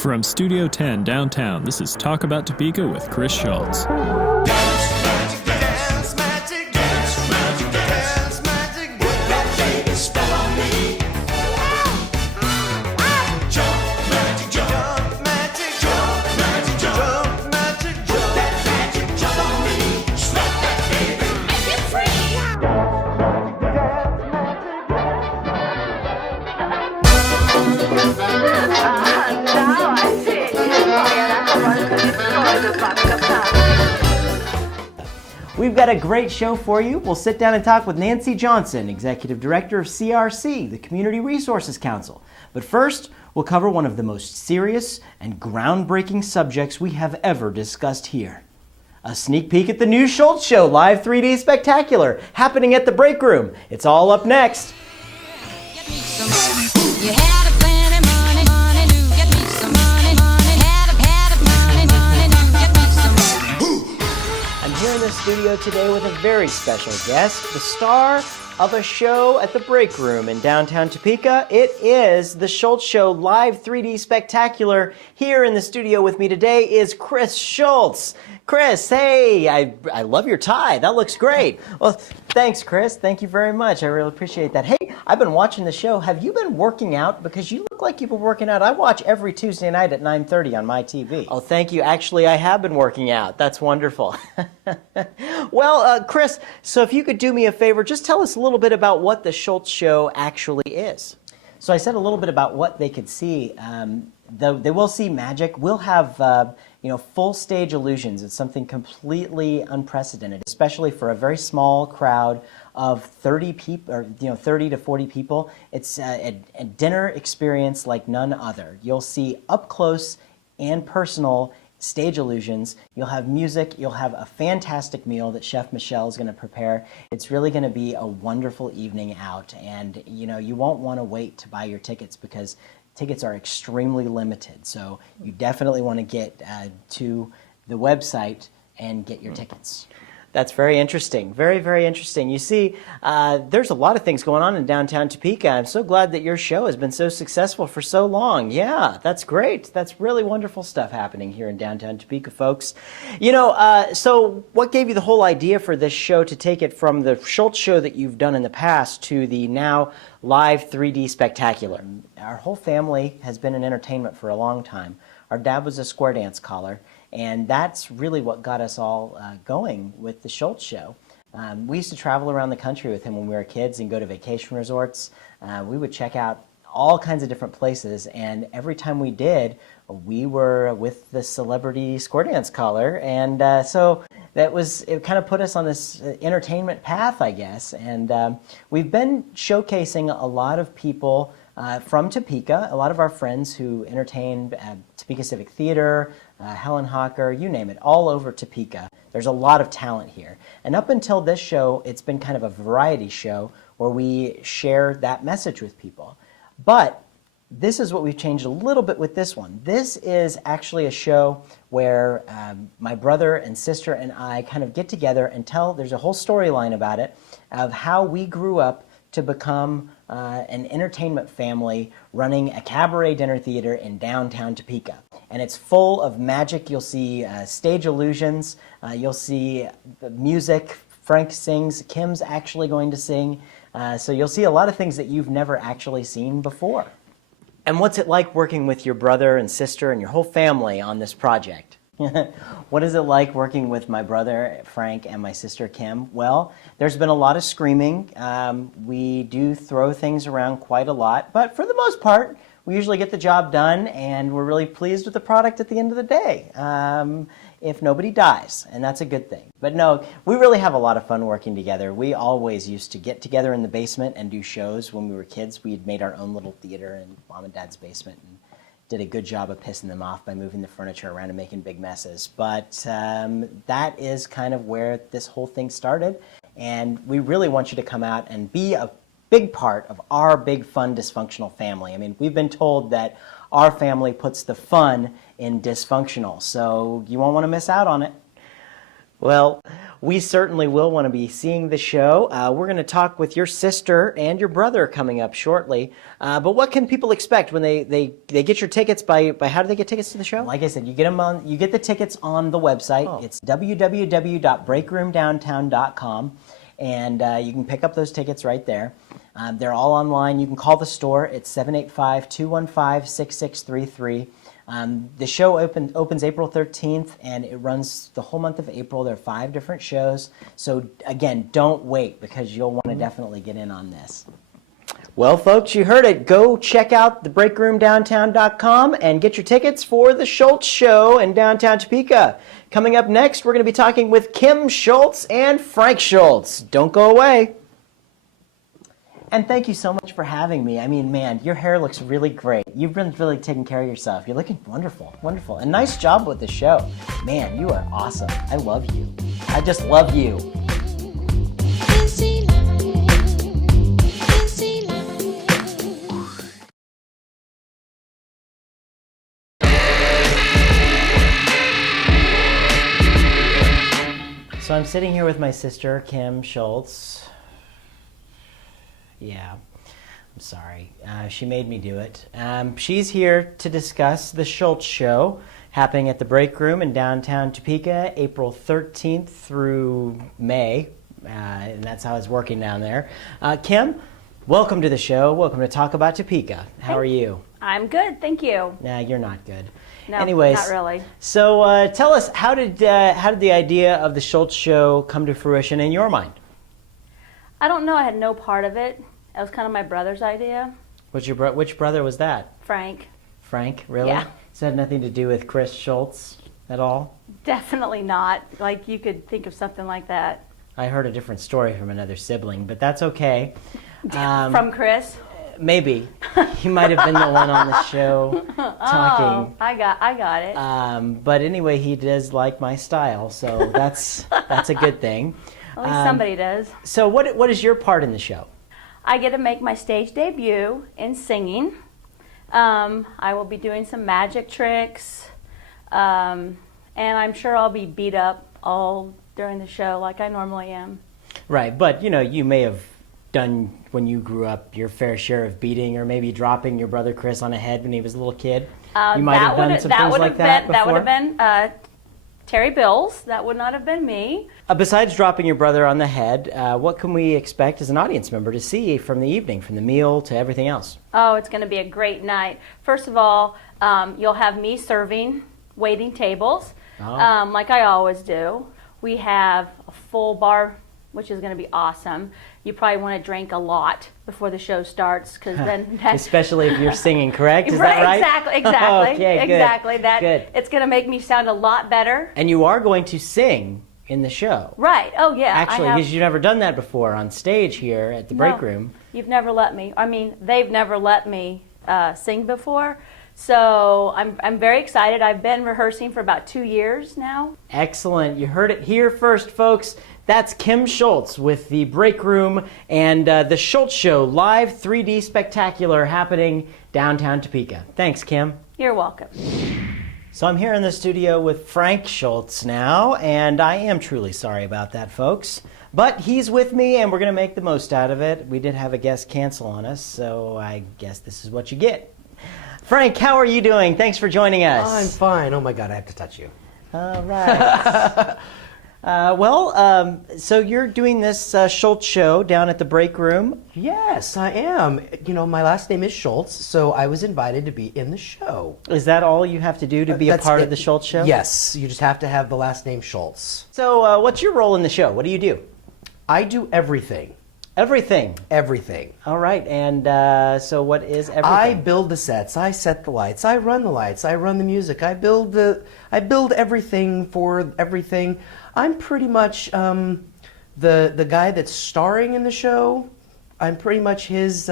From Studio 10 downtown, this is Talk About Topeka with Chris Schultz. We've got a great show for you. We'll sit down and talk with Nancy Johnson, Executive Director of CRC, the Community Resources Council. But first, we'll cover one of the most serious and groundbreaking subjects we have ever discussed here. A sneak peek at the new Schultz Show live 3D spectacular happening at the break room. It's all up next. Here in the studio today with a very special guest, the star of a show at the Break Room in downtown Topeka. It is the Schultz Show Live 3D Spectacular. Here in the studio with me today is Chris Schultz. Chris, hey, I love your tie. That looks great. Well, thanks, Chris. Thank you very much. I really appreciate that. Hey, I've been watching the show. Have you been working out? Because you look like you've been working out. I watch every Tuesday night at 9:30 on my TV. Oh, thank you. Actually, I have been working out. That's wonderful. Well, Chris, so if you could do me a favor, just tell us a little bit about what the Schultz Show actually is. So I said a little bit about what they could see. They will see magic. We'll have full stage illusions. It's something completely unprecedented, especially for a very small crowd of 30 people, or 30 to 40 people. It's a dinner experience like none other. You'll see up close and personal stage illusions. You'll have music. You'll have a fantastic meal that Chef Michelle is going to prepare. It's really going to be a wonderful evening out, and you won't want to wait to buy your tickets because tickets are extremely limited. So you definitely want to get to the website and get your tickets. That's very interesting. Very, very interesting. You see, there's a lot of things going on in downtown Topeka. I'm so glad that your show has been so successful for so long. Yeah, that's great. That's really wonderful stuff happening here in downtown Topeka, folks. So what gave you the whole idea for this show to take it from the Schultz Show that you've done in the past to the now live 3D spectacular? Our whole family has been in entertainment for a long time. Our dad was a square dance caller. And that's really what got us all going with the Schultz Show. We used to travel around the country with him when we were kids and go to vacation resorts. We would check out all kinds of different places, and every time we did, we were with the celebrity square dance caller, and so it kind of put us on this entertainment path, I guess. And we've been showcasing a lot of people from Topeka, a lot of our friends who entertain Topeka Civic Theater, Helen Hawker, you name it, all over Topeka. There's a lot of talent here. And up until this show, it's been kind of a variety show where we share that message with people. But this is what we've changed a little bit with this one. This is actually a show where my brother and sister and I kind of get together and there's a whole storyline about it, of how we grew up to become an entertainment family running a cabaret dinner theater in downtown Topeka. And it's full of magic. You'll see stage illusions. You'll see the music. Frank sings. Kim's actually going to sing. So you'll see a lot of things that you've never actually seen before. And what's it like working with your brother and sister and your whole family on this project? What is it like working with my brother Frank and my sister Kim? Well, there's been a lot of screaming. We do throw things around quite a lot, but for the most part, we usually get the job done, and we're really pleased with the product at the end of the day. If nobody dies, and that's a good thing. But no, we really have a lot of fun working together. We always used to get together in the basement and do shows when we were kids. We had made our own little theater in Mom and Dad's basement and did a good job of pissing them off by moving the furniture around and making big messes. But that is kind of where this whole thing started. And we really want you to come out and be a big part of our big, fun, dysfunctional family. I mean, we've been told that our family puts the fun in dysfunctional, so you won't want to miss out on it. Well, we certainly will want to be seeing the show. We're going to talk with your sister and your brother coming up shortly. But what can people expect when they get your tickets? By how do they get tickets to the show? Like I said, you get the tickets on the website. Oh. It's www.breakroomdowntown.com, and you can pick up those tickets right there. They're all online. You can call the store. It's 785-215-6633. The show opens April 13th, and it runs the whole month of April. There are 5 different shows. So, again, don't wait, because you'll want to definitely get in on this. Well, folks, you heard it. Go check out thebreakroomdowntown.com and get your tickets for the Schultz Show in downtown Topeka. Coming up next, we're going to be talking with Kim Schultz and Frank Schultz. Don't go away. And thank you so much for having me. I mean, man, your hair looks really great. You've been really taking care of yourself. You're looking wonderful, wonderful. And nice job with the show. Man, you are awesome. I love you. I just love you. So I'm sitting here with my sister, Kim Schultz. Yeah, I'm sorry. She made me do it. She's here to discuss the Schultz Show happening at the Break Room in downtown Topeka, April 13th through May, and that's how it's working down there. Kim, welcome to the show. Welcome to Talk About Topeka. How are you? I'm good, thank you. Nah, you're not good. No, Anyways, not really. So tell us, how did the idea of the Schultz Show come to fruition in your mind? I don't know. I had no part of it. It was kind of my brother's idea. Which brother was that? Frank. Frank, really? Yeah. So it had nothing to do with Chris Schultz at all? Definitely not. Like, you could think of something like that. I heard a different story from another sibling, but that's okay. From Chris? Maybe. He might have been the one on the show talking. Oh, I got it. But anyway, he does like my style, so that's a good thing. At least somebody does. So what is your part in the show? I get to make my stage debut in singing. I will be doing some magic tricks, and I'm sure I'll be beat up all during the show like I normally am. Right, but you may have done, when you grew up, your fair share of beating or maybe dropping your brother Chris on the head when he was a little kid. You might have done some things like that before? That would have been Terry Bills. That would not have been me. Besides dropping your brother on the head, what can we expect as an audience member to see from the evening, from the meal to everything else? Oh, it's going to be a great night. First of all, you'll have me serving, waiting tables, like I always do. We have a full bar, which is going to be awesome. You probably want to drink a lot before the show starts, because then especially if you're singing, correct? Is that right? Exactly. Okay, exactly. Good. It's going to make me sound a lot better. And you are going to sing in the show, right? Oh yeah. Actually, because you've never done that before on stage here at the Break Room. You've never let me. I mean, they've never let me sing before. So I'm very excited. I've been rehearsing for about 2 years now. Excellent. You heard it here first, folks. That's Kim Schultz with the Break Room and the Schultz Show live 3D spectacular happening downtown Topeka. Thanks, Kim. You're welcome. So I'm here in the studio with Frank Schultz now, and I am truly sorry about that, folks. But he's with me, and we're going to make the most out of it. We did have a guest cancel on us, so I guess this is what you get. Frank, how are you doing? Thanks for joining us. I'm fine. Oh my God, I have to touch you. All right. So you're doing this Schultz Show down at the Break Room? Yes, I am. My last name is Schultz, so I was invited to be in the show. Is that all you have to do to be a part of the Schultz Show? Yes, you just have to have the last name Schultz. So what's your role in the show? What do you do? I do everything. Everything? Everything. All right, and so what is everything? I build the sets, I set the lights, I run the lights, I run the music, I build everything for everything. I'm pretty much the guy that's starring in the show. I'm pretty much his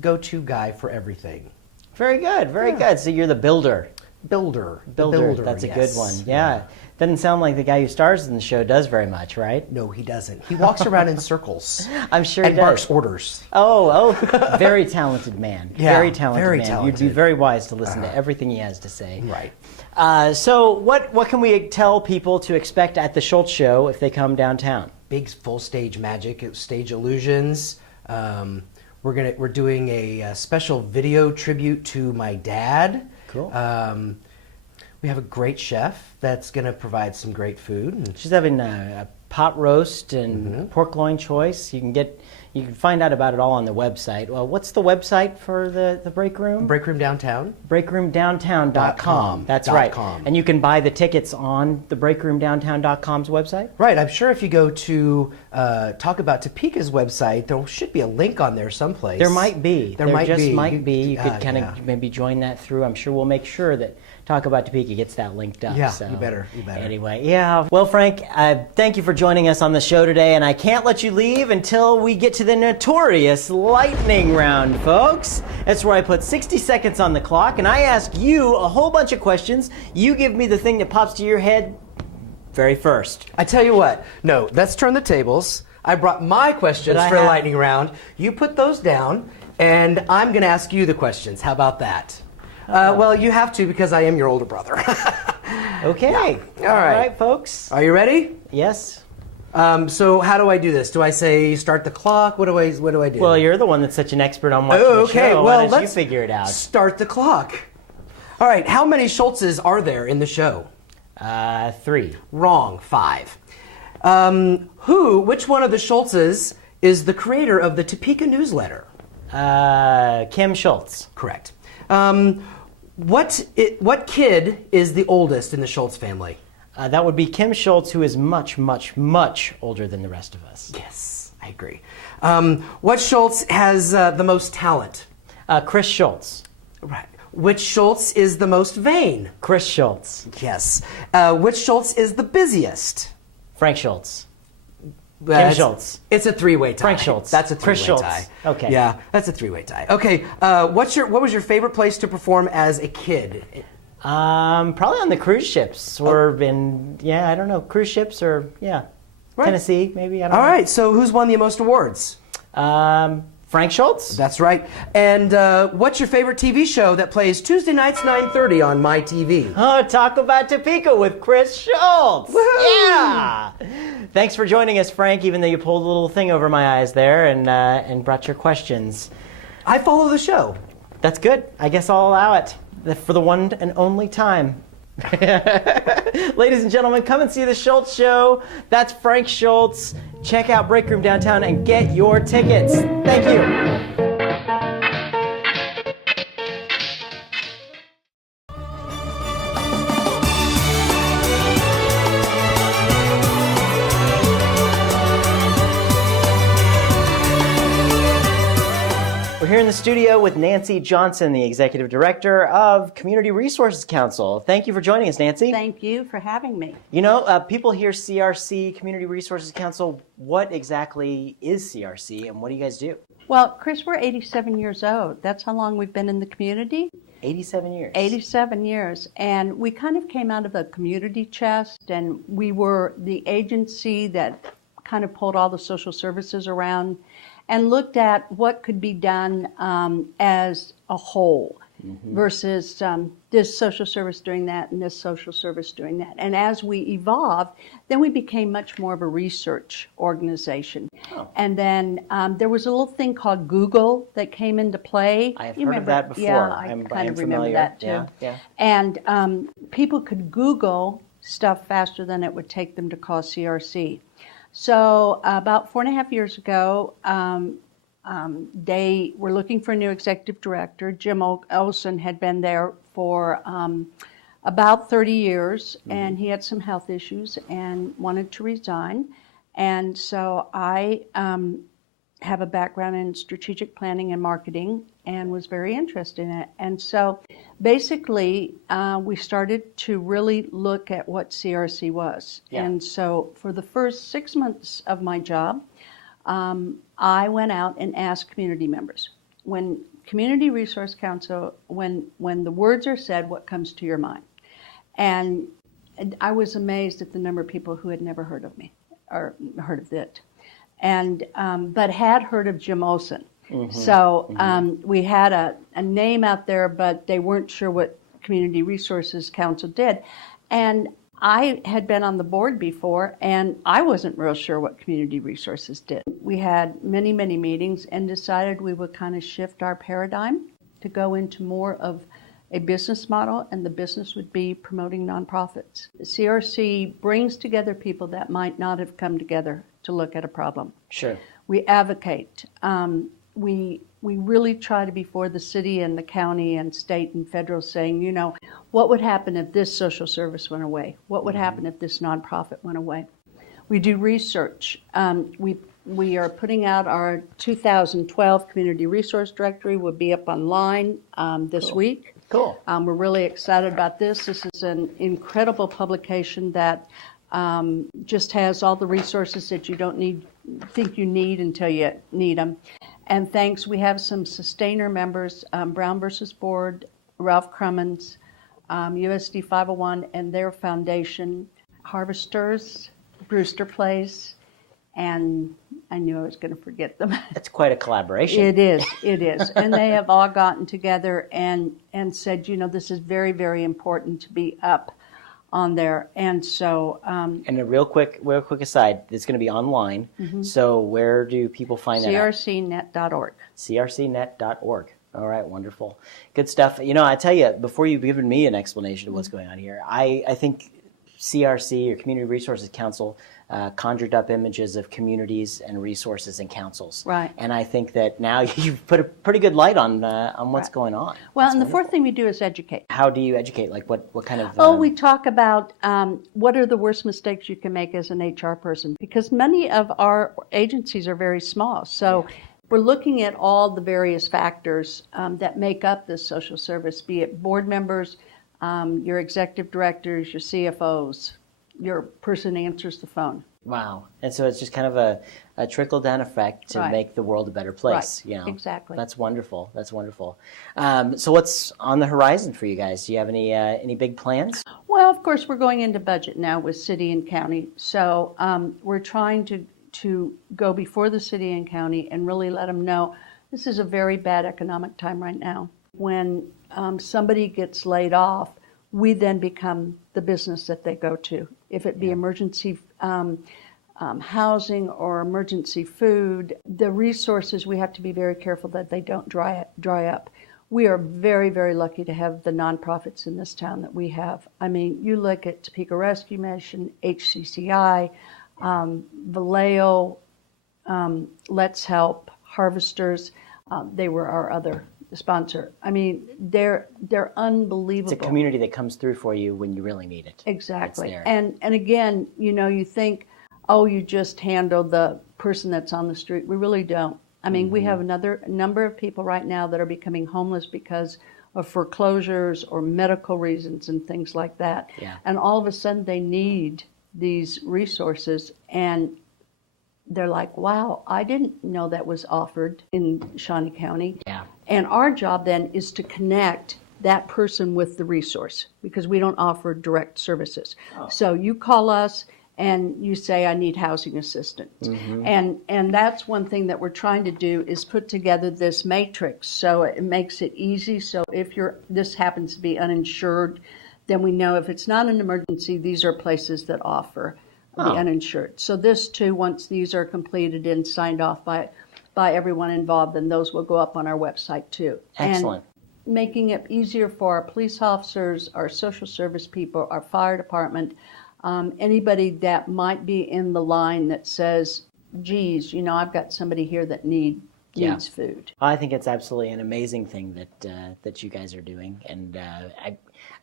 go-to guy for everything. Very good, very good. So you're the builder. Builder. That's a good one. Yeah. Doesn't sound like the guy who stars in the show does very much, right? No, he doesn't. He walks around in circles. I'm sure he and does. barks orders. Oh, very talented man. Yeah, very talented very man. talented. You'd be very wise to listen to everything he has to say. Right. So what can we tell people to expect at the Schultz show if they come downtown? Big full stage magic, stage illusions. We're doing a special video tribute to my dad. Cool. We have a great chef that's going to provide some great food. She's having a pot roast and pork loin choice. You can find out about it all on the website. Well, what's the website for the break room? Break Room Downtown. breakroomdowntown.com. That's right. .com. And you can buy the tickets on the breakroomdowntown.com's website? Right. I'm sure if you go to Talk About Topeka's website, there should be a link on there someplace. There might be. There might be. be. You could kind of maybe join that through. I'm sure we'll make sure that Talk About Topeka gets that linked up. Yeah, so. you better. Anyway, yeah. Well, Frank, thank you for joining us on the show today, and I can't let you leave until we get to the notorious lightning round, folks. That's where I put 60 seconds on the clock, and I ask you a whole bunch of questions. You give me the thing that pops to your head very first. I tell you what. No, let's turn the tables. I brought my questions for the lightning round. You put those down, and I'm going to ask you the questions. How about that? Well, you have to because I am your older brother. Okay. Yeah. All right, folks. Are you ready? Yes. So how do I do this? Do I say start the clock? What do I do? Well, you're the one that's such an expert on watching the show. Why don't you figure it out? Start the clock. All right. How many Schultzes are there in the show? 3. Wrong. 5. Which one of the Schultzes is the creator of the Topeka newsletter? Kim Schultz. Correct. What kid is the oldest in the Schultz family? That would be Kim Schultz, who is much, much, much older than the rest of us. Yes, I agree. What Schultz has the most talent? Chris Schultz. Right. Which Schultz is the most vain? Chris Schultz. Yes. Which Schultz is the busiest? Frank Schultz. Kim Schultz. It's a 3-way tie. Frank Schultz. That's a 3-way Chris Schultz. tie. Okay. Yeah, that's a 3-way tie. Okay. What was your favorite place to perform as a kid? Probably on the cruise ships or I don't know, cruise ships or Right. Tennessee maybe. I don't know. All right. So who's won the most awards? Frank Schultz. That's right. And what's your favorite TV show that plays Tuesday nights 9:30 on my TV? Oh, Talk About Topeka with Chris Schultz. Woo-hoo! Yeah. Thanks for joining us, Frank, even though you pulled a little thing over my eyes there and brought your questions. I follow the show. That's good. I guess I'll allow it for the one and only time. Ladies and gentlemen, come and see the Schultz Show. That's Frank Schultz. Check out Break Room Downtown and get your tickets. Thank you. We're here in the studio with Nancy Johnson, the Executive Director of Community Resources Council. Thank you for joining us, Nancy. Thank you for having me. You know, people hear CRC, Community Resources Council. What exactly is CRC and what do you guys do? Well, Chris, we're 87 years old. That's how long we've been in the community. 87 years. 87 years. And we kind of came out of the community chest, and we were the agency that kind of pulled all the social services around and looked at what could be done as a whole versus this social service doing that and this social service doing that. And as we evolved, then we became much more of a research organization. Oh. And then there was a little thing called Google that came into play. I have heard of that before. Yeah, I kind of remember that too. Yeah. And people could Google stuff faster than it would take them to call CRC. So about 4.5 years ago, they were looking for a new executive director. Jim Olson had been there for about 30 years, and he had some health issues and wanted to resign. And so I have a background in strategic planning and marketing and was very interested in it. And so basically, we started to really look at what CRC was. Yeah. And so for the first 6 months of my job, I went out and asked community members. When Community Resource Council, when the words are said, what comes to your mind? And I was amazed at the number of people who had never heard of me or heard of it, and but had heard of Jim Olson. So we had a name out there, but they weren't sure what Community Resources Council did. And I had been on the board before, and I wasn't real sure what Community Resources did. We had many, many meetings and decided we would kind of shift our paradigm to go into more of a business model, and the business would be promoting nonprofits. The CRC brings together people that might not have come together to look at a problem. Sure. We advocate. We really try to be for the city and the county and state and federal, saying, you know, what would happen if this social service went away? What would happen if this nonprofit went away? We do research. We are putting out our 2012 Community Resource Directory. Will be up online this week. Cool. We're really excited about this. This is an incredible publication that just has all the resources that you don't think you need until you need them. And thanks, we have some sustainer members, Brown versus Board, Ralph Crummins, USD 501, and their foundation, Harvesters, Brewster Place, and I knew I was going to forget them. That's quite a collaboration. It is. And they have all gotten together and said, you know, this is very, very important to be up on there. And so and a real quick aside, it's going to be online. So where do people find that out? crcnet.org. crcnet.org. All right, wonderful. Good stuff. You know, I tell you, before you've given me an explanation of what's going on here, I think CRC, or Community Resources Council, conjured up images of communities and resources and councils. Right. And I think that now you've put a pretty good light on what's going on. Well, That's and the wonderful. fourth thing we do is educate. How do you educate? Like what kind of... We talk about what are the worst mistakes you can make as an HR person, because many of our agencies are very small. So we're looking at all the various factors that make up this social service, be it board members, your executive directors, your CFOs, your person answers the phone. Wow. And so it's just kind of a trickle-down effect to Right. make the world a better place. Right. You know? Exactly. That's wonderful. That's wonderful. So what's on the horizon for you guys? Do you have any big plans? Well, of course, we're going into budget now with city and county. So we're trying to go before the city and county and really let them know this is a very bad economic time right now. When somebody gets laid off, we then become the business that they go to. If it be emergency housing or emergency food, the resources, we have to be very careful that they don't dry up. We are very, very lucky to have the nonprofits in this town that we have. I mean, you look at Topeka Rescue Mission, HCCI, Vallejo, Let's Help, Harvesters. They were our other sponsor. I mean, they're unbelievable. It's a community that comes through for you when you really need it. Exactly. It's there. And again, you know, you think, oh, you just handle the person that's on the street. We really don't. I mean, we have another number of people right now that are becoming homeless because of foreclosures or medical reasons and things like that. Yeah. And all of a sudden they need these resources, and they're like, wow, I didn't know that was offered in Shawnee County. Yeah. And our job then is to connect that person with the resource, because we don't offer direct services. So you call us and you say, I need housing assistance. And that's one thing that we're trying to do, is put together this matrix so it makes it easy. So if this happens to be uninsured, then we know if it's not an emergency, these are places that offer the uninsured. So this too, once these are completed and signed off by everyone involved, then those will go up on our website too. Excellent. And making it easier for our police officers, our social service people, our fire department, anybody that might be in the line that says, geez, you know, I've got somebody here that needs food. I think it's absolutely an amazing thing that you guys are doing. And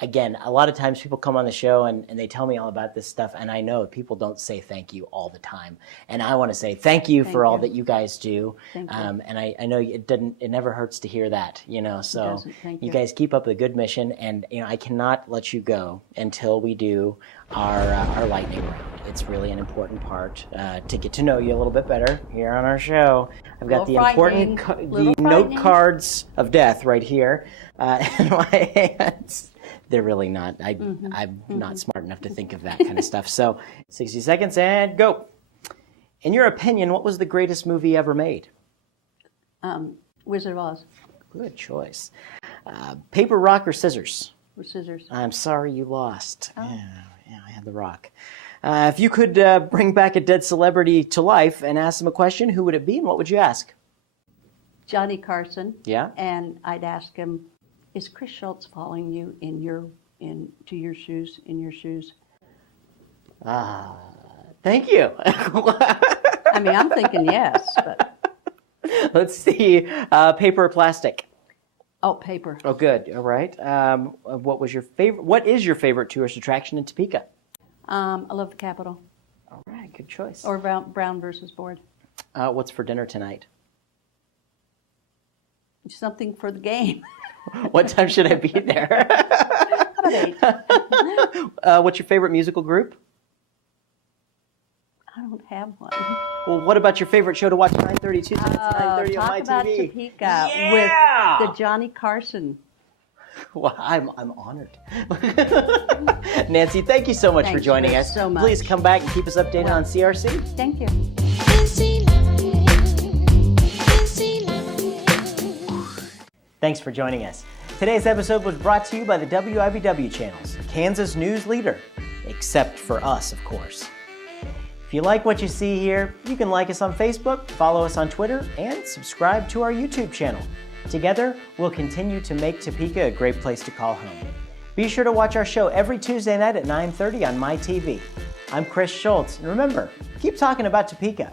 again, a lot of times people come on the show and they tell me all about this stuff, and I know people don't say thank you all the time. And I want to say thank you for all that you guys do. Thank you. And I know it never hurts to hear that, you know. So doesn't. Thank you. guys keep up the good mission, and you know, I cannot let you go until we do our lightning round. It's really an important part to get to know you a little bit better here on our show. I've got the important the note cards of death right here in my hands. They're really not. I'm not smart enough to think of that kind of stuff. So 60 seconds and go. In your opinion, what was the greatest movie ever made? Wizard of Oz Good choice. Paper, rock, or scissors? with scissors. I'm sorry you lost. Yeah, I had the rock. If you could bring back a dead celebrity to life and ask them a question, who would it be and what would you ask? Johnny Carson. Yeah? And I'd ask him, is Chris Schultz following you into your shoes, in your shoes? Thank you. I mean, I'm thinking yes, but Let's see. Paper or plastic? oh, paper. Oh, good. All right. What is your favorite tourist attraction in Topeka? I love the Capitol. All right. Good choice. Or Brown versus Board. What's for dinner tonight? Something for the game. What time should I be there? About 8. What's your favorite musical group? I don't have one. Well, what about your favorite show to watch? 9:32. It's 9:30 on my Talk about TV. Topeka Yeah! with the Johnny Carson. Well, I'm honored. Nancy, thank you so much for Thanks, joining Rick, us. so much. Please come back and keep us updated on CRC. Thank you. Thanks for joining us. Today's episode was brought to you by the WIBW channels, Kansas news leader, except for us, of course. If you like what you see here, you can like us on Facebook, follow us on Twitter, and subscribe to our YouTube channel. Together, we'll continue to make Topeka a great place to call home. Be sure to watch our show every Tuesday night at 9:30 on my TV. I'm Chris Schultz, and remember, keep talking about Topeka.